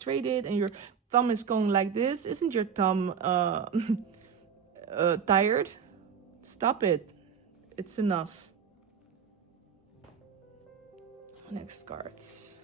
frustrated and your thumb is going like this, isn't your thumb tired? Stop it. It's enough. Next cards.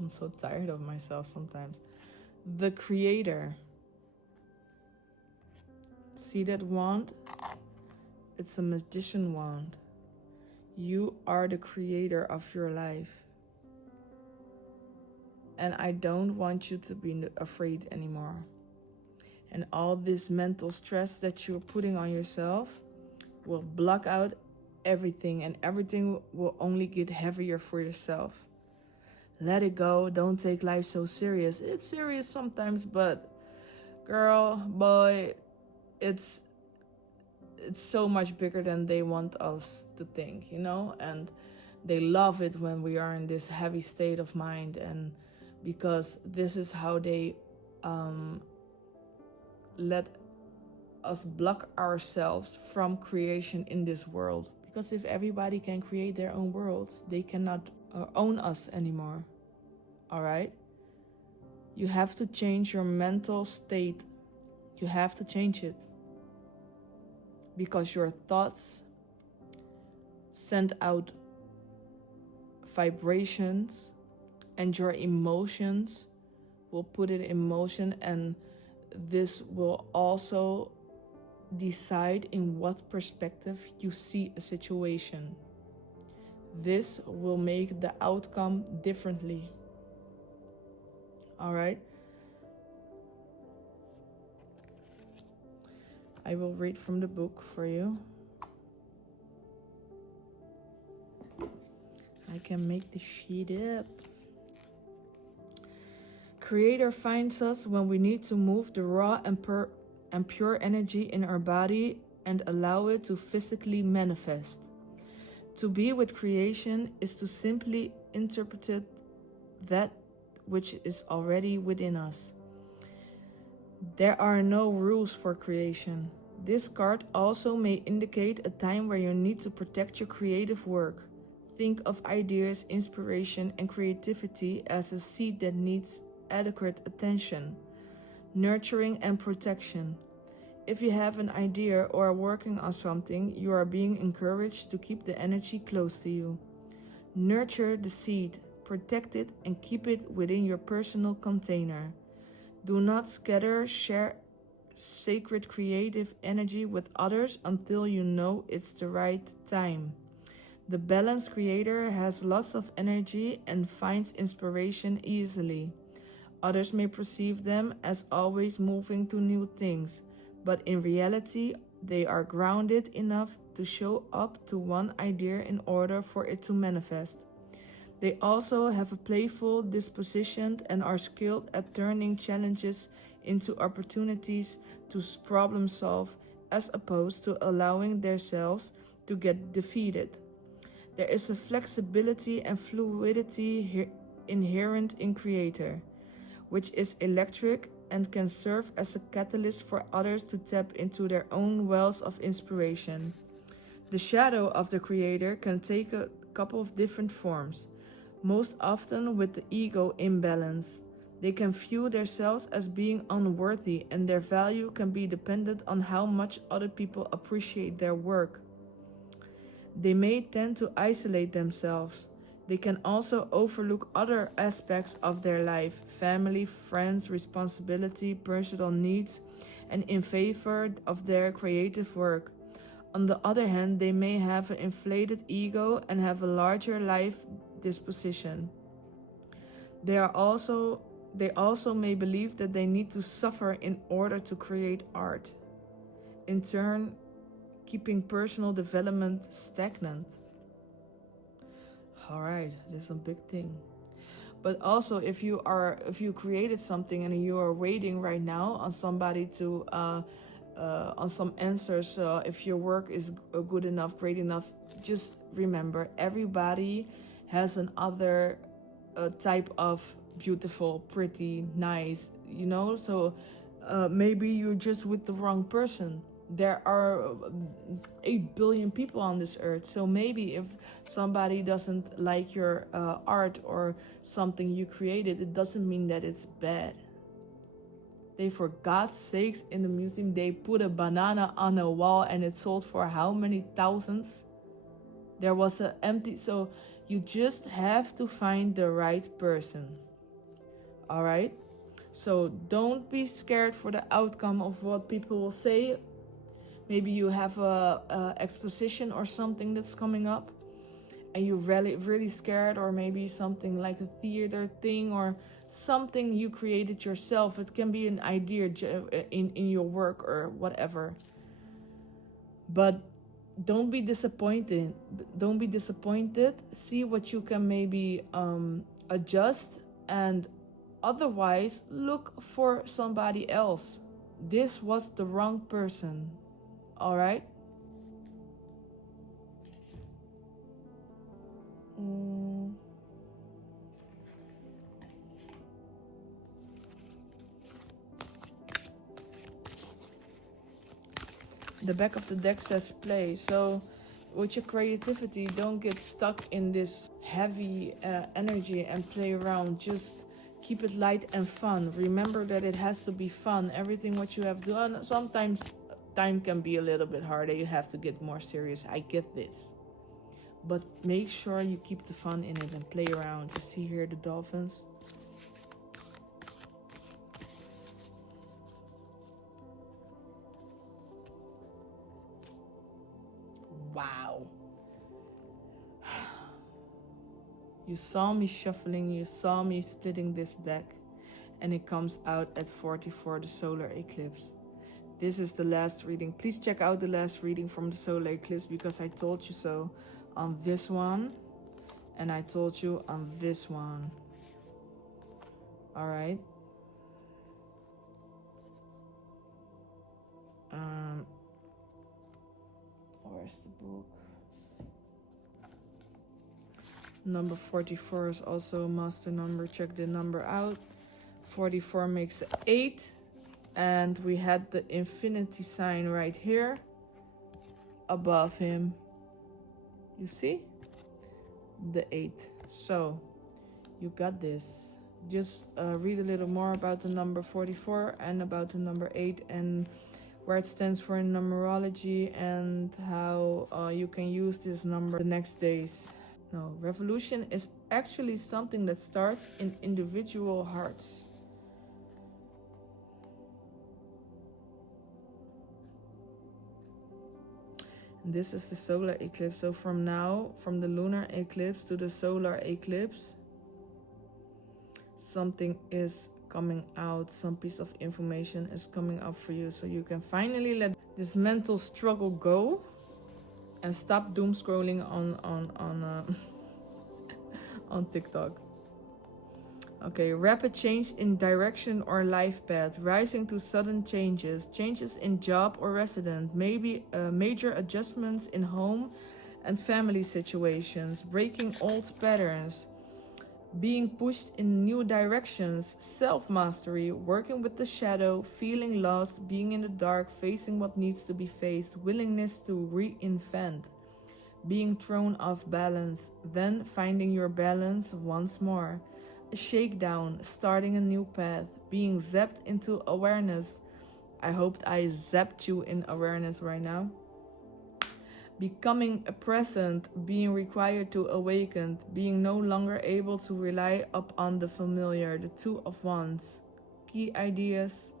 I'm so tired of myself sometimes. The Creator. See that wand? It's a magician wand. You are the creator of your life. And I don't want you to be afraid anymore. And all this mental stress that you're putting on yourself will block out everything, and everything will only get heavier for yourself. Let it go. Don't take life so serious. It's serious sometimes, but girl, boy, it's so much bigger than they want us to think, you know? And they love it when we are in this heavy state of mind, and because this is how they let us block ourselves from creation in this world. Because if everybody can create their own worlds, they cannot own us anymore. All right? You have to change your mental state. You have to change it. Because your thoughts send out vibrations, and your emotions will put it in motion, and this will also decide in what perspective you see a situation. This will make the outcome differently. All right? I will read from the book for you. I can make the sheet up. Creator finds us when we need to move the raw and pure energy in our body and allow it to physically manifest. To be with creation is to simply interpret that which is already within us. There are no rules for creation. This card also may indicate a time where you need to protect your creative work. Think of ideas, inspiration, and creativity as a seed that needs adequate attention, nurturing, and protection. If you have an idea or are working on something, you are being encouraged to keep the energy close to you. Nurture the seed, protect it, and keep it within your personal container. Do not share sacred creative energy with others until you know it's the right time. The balanced creator has lots of energy and finds inspiration easily. Others may perceive them as always moving to new things, but in reality, they are grounded enough to show up to one idea in order for it to manifest. They also have a playful disposition and are skilled at turning challenges into opportunities to problem solve, as opposed to allowing themselves to get defeated. There is a flexibility and fluidity inherent in Creator, which is electric and can serve as a catalyst for others to tap into their own wells of inspiration. The shadow of the Creator can take a couple of different forms, most often with the ego imbalance. They can view themselves as being unworthy, and their value can be dependent on how much other people appreciate their work. They may tend to isolate themselves. They can also overlook other aspects of their life, family, friends, responsibility, personal needs, and in favor of their creative work. On the other hand, they may have an inflated ego and have a larger life disposition. They also may believe that they need to suffer in order to create art, in turn keeping personal development stagnant. All right, that's a big thing. But also, if you created something and you are waiting right now on somebody to on some answers. If your work is good enough, great enough, just remember everybody has another type of beautiful, pretty, nice, you know. So maybe you're just with the wrong person. There are 8 billion people on this earth, so maybe if somebody doesn't like your art or something you created, it doesn't mean that it's bad. They, for God's sakes, in the museum, they put a banana on a wall and it sold for how many thousands? There was an empty, so you just have to find the right person. All right? So don't be scared for the outcome of what people will say. Maybe you have a exposition or something that's coming up and you're really scared, or maybe something like a theater thing or something you created yourself. It can be an idea in your work or whatever. But don't be disappointed. Don't be disappointed. See what you can maybe adjust, and otherwise look for somebody else. This was the wrong person. All right? The back of the deck says play. So with your creativity, don't get stuck in this heavy energy and play around. Just keep it light and fun. Remember that it has to be fun. Everything what you have done, sometimes time can be a little bit harder. You have to get more serious. I get this. But make sure you keep the fun in it and play around. You see here the dolphins. Wow. You saw me shuffling, you saw me splitting this deck, and it comes out at 44, the solar eclipse. This is the last reading. Please check out the last reading from the solar eclipse, because I told you so on this one, and I told you on this one. All right. Where's the book? Number 44 is also a master number. Check the number out. 44 makes 8. And we had the infinity sign right here above him. You see? The 8. So, you got this. Just read a little more about the number 44 and about the number 8 and where it stands for in numerology, and how you can use this number the next days. No, revolution is actually something that starts in individual hearts. And this is the solar eclipse. So from now, from the lunar eclipse to the solar eclipse, something is coming out. Some piece of information is coming up for you, so you can finally let this mental struggle go and stop doom scrolling on TikTok. Okay, rapid change in direction or life path, rising to sudden changes, changes in job or residence, maybe major adjustments in home and family situations, breaking old patterns, being pushed in new directions, self-mastery, working with the shadow, feeling lost, being in the dark, facing what needs to be faced, willingness to reinvent, being thrown off balance, then finding your balance once more, a shakedown, starting a new path, being zapped into awareness. I hoped I zapped you in awareness right now. Becoming a present, being required to awaken, being no longer able to rely upon the familiar, the Two of Wands. Key ideas.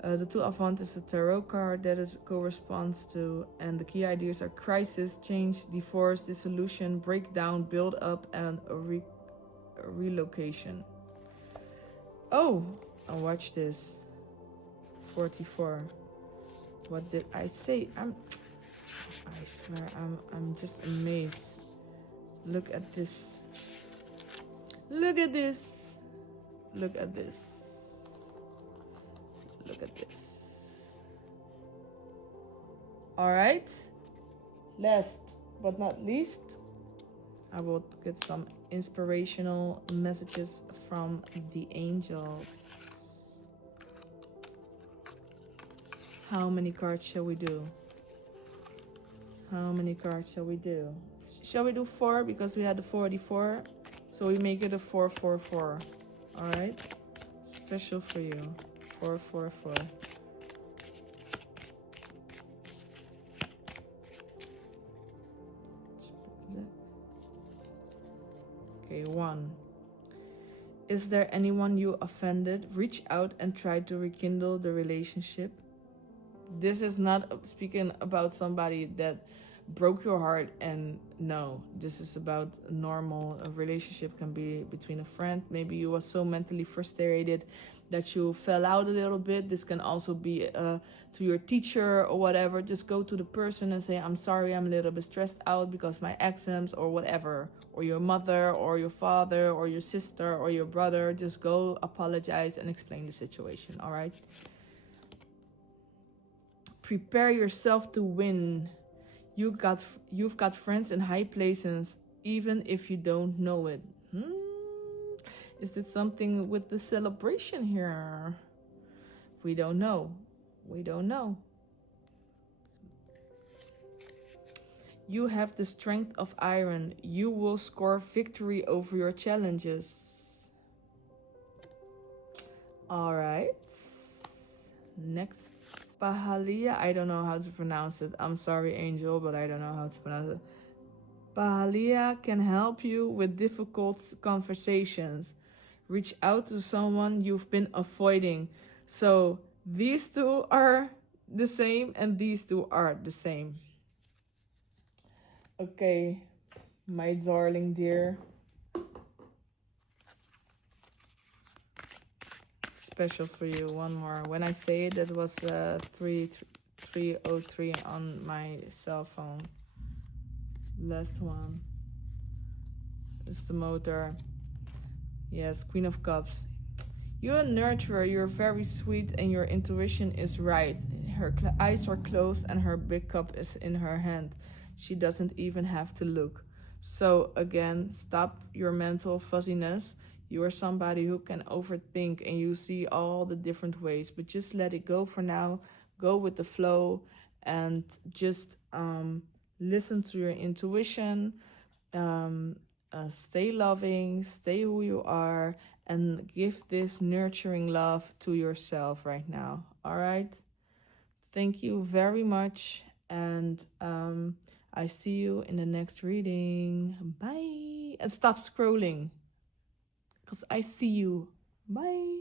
The Two of Wands is a tarot card that it corresponds to, and the key ideas are crisis, change, divorce, dissolution, breakdown, build up, and a relocation. Oh, and watch this. 44. What did I say? I swear, I'm just amazed. Look at this. Look at this. Look at this. Look at this. All right. Last but not least, I will get some inspirational messages from the angels. How many cards shall we do? How many cards shall we do? Shall we do 4 because we had the 44? So we make it a 444. All right. Special for you. 444. Okay, 1. Is there anyone you offended? Reach out and try to rekindle the relationship. This is not speaking about somebody that broke your heart, and no, this is about a normal relationship. Can be between a friend. Maybe you were so mentally frustrated that you fell out a little bit. This can also be to your teacher or whatever. Just go to the person and say, I'm sorry, I'm a little bit stressed out because my exams or whatever, or your mother or your father or your sister or your brother. Just go apologize and explain the situation. All right. Prepare yourself to win. You've got friends in high places, even if you don't know it. Is this something with the celebration here? We don't know. We don't know. You have the strength of iron. You will score victory over your challenges. All right. Next. Pahalia. I don't know how to pronounce it. I'm sorry, Angel, but I don't know how to pronounce it. Pahalia can help you with difficult conversations. Reach out to someone you've been avoiding. So these two are the same and these two are the same. Okay, my darling dear. Special for you, one more. When I say it, that was 303 on my cell phone. Last one. It's the motor. Yes, Queen of Cups. You're a nurturer, you're very sweet, and your intuition is right. Her eyes are closed and her big cup is in her hand. She doesn't even have to look. So again, stop your mental fuzziness. You are somebody who can overthink and you see all the different ways, but just let it go for now. Go with the flow and just listen to your intuition. Stay loving, stay who you are, and give this nurturing love to yourself right now. All right. Thank you very much, and I see you in the next reading. Bye. And stop scrolling because I see you. Bye.